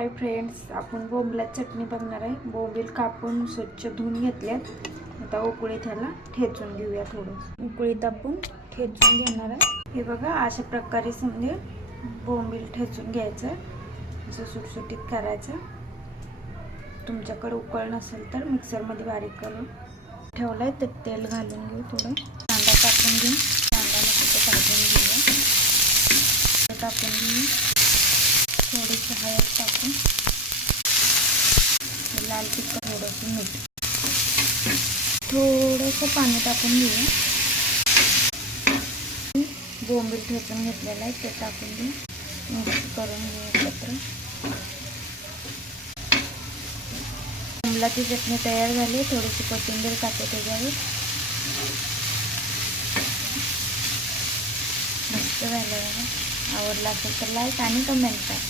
Hi friends, आपण बोंबलाची चटणी बघणार आहे। बोंबील कापून स्वच्छ धुवून घेतल्यात। आता उकळीत ह्याला ठेचून घेऊया। थोडं उकळीत आपण ठेचून घेणार आहे। हे बघा, अशा प्रकारे समजे बोंबील ठेचून घ्यायचं, असं सुटसुटीत करायचं। तुमच्याकडे उकळ नसेल तर मिक्सरमध्ये बारीक करून ठेवलंय। तर तेल घालून घेऊ, थोडं कांदा टाकून घेऊ। कांदा मस्त भाजून घेऊया। टाकून घेऊ थोडीशी हळद टाकून, लाल तिखट, थोडंसं मीठ, थोडंसं पाणी टाकून घेऊया। बोंबील ठेचून घेतलेलं आहे ते टाकून घेऊ, मिक्स करून घेऊ एकत्र। बोंबलाची चटणी तयार झाली। थोडीशी कोथिंबीर टाकू त्याच्यावर। मस्त झालं बघा। आवडला असेल तर लाईक आणि कमेंट करा।